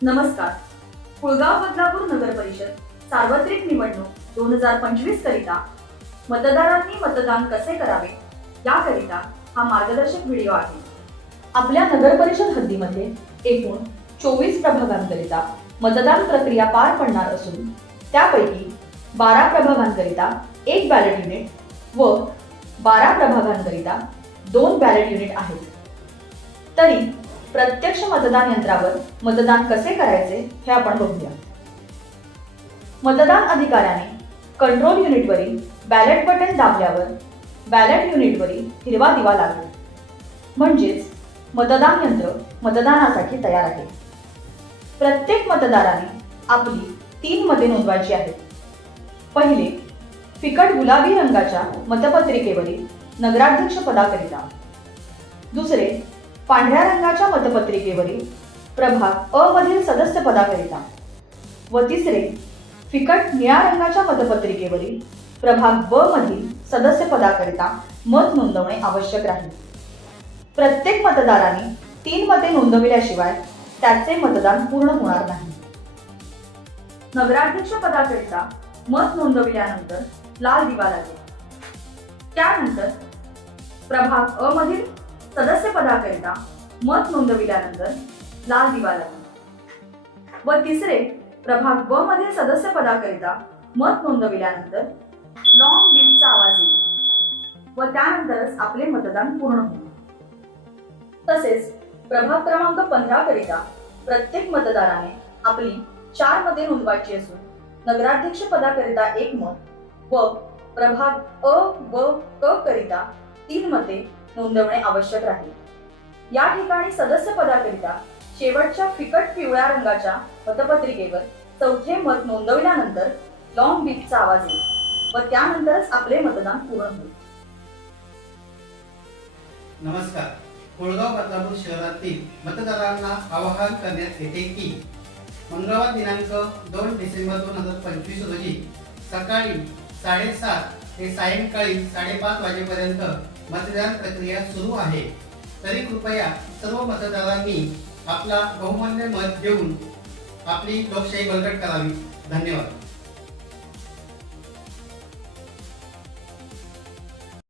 नमस्कार. कुळगाव बदलापूर नगर परिषद सार्वत्रिक निवडणूक 2025 करिता मतदारांनी मतदान कसे करावे याकरिता हा मार्गदर्शक व्हिडिओ आहे. आपल्या नगर परिषद हद्दीमध्ये एकूण 24 प्रभागांकरिता मतदान प्रक्रिया पार पडणार असून त्यापैकी 12 प्रभागांकरिता एक बॅलेट युनिट व 12 प्रभागांकरिता 2 बॅलेट युनिट आहेत. तरी प्रत्यक्ष मतदान यंत्रावर मतदान कसे करायचे हे आपण बघूया. मतदान अधिकाऱ्याने कंट्रोल युनिटवरील बॅलेट बटन दाबल्यावर बॅलेट युनिटवरील हिरवा दिवा लागेल, म्हणजेच मतदान यंत्र मतदानासाठी तयार आहे. प्रत्येक मतदाराने आपली 3 मते नोंदवायची आहेत. पहिले, फिकट गुलाबी रंगाच्या मतपत्रिकेवरील नगराध्यक्ष पदाकरिता. दुसरे, पांढऱ्या रंगाच्या मतपत्रिकेवरील प्रभाग अ मधील सदस्य पदाकरिता. व तिसरे, फिकट निळ्या रंगाच्या मतपत्रिकेवरील प्रभाग ब मधील सदस्य पदाकरिता मत नोंदवणे आवश्यक राहील. प्रत्येक मतदाराने 3 मते नोंदविल्याशिवाय त्याचे मतदान पूर्ण होणार नाही. नगराध्यक्ष पदाकरिता मत नोंदविल्यानंतर लाल दिवा लागेल. त्यानंतर प्रभाग अ मधील सदस्य पदाकरिता मत नोंदविल्यानंतर लाल दिवा लागेल व तिसरे, प्रभाग ब मधील सदस्य पदाकरिता मत नोंदविल्यानंतर लॉन्ग बीपचा आवाज येईल व त्यानंतरच आपले मतदान पूर्ण होईल. तसेच प्रभाग क्रमांक 15 करिता प्रत्येक मतदाराने आपली 4 मते नोंदवायची असून नगराध्यक्ष पदाकरिता 1 मत व प्रभाग अ व क करिता 3 मते नोंदवणे आवश्यक राहील. या ठिकाणी सदस्य पदाकरिता शेवटच्या फिकट पिवळ्या रंगाच्या मतपत्रिकेवर 4थे मत नोंदविल्यानंतर लॉन्ग बीपचा आवाज येईल व त्यानंतरच आपले मतदान पूर्ण होईल. नमस्कार. कुळगाव बदलापूर शहरातील मतदारांना आवाहन करण्यात येते की मंगळवार दिनांक 2 डिसेंबर 2025 रोजी सकाळी 7:30 ते सायंकाळी 5:30 वाजेपर्यंत मतदान प्रक्रिया सुरू आहे. तरी कृपया सर्व मतदारांनी आपला बहुमूल्य मत देऊन आपली लोकशाही बळकट करावी. धन्यवाद.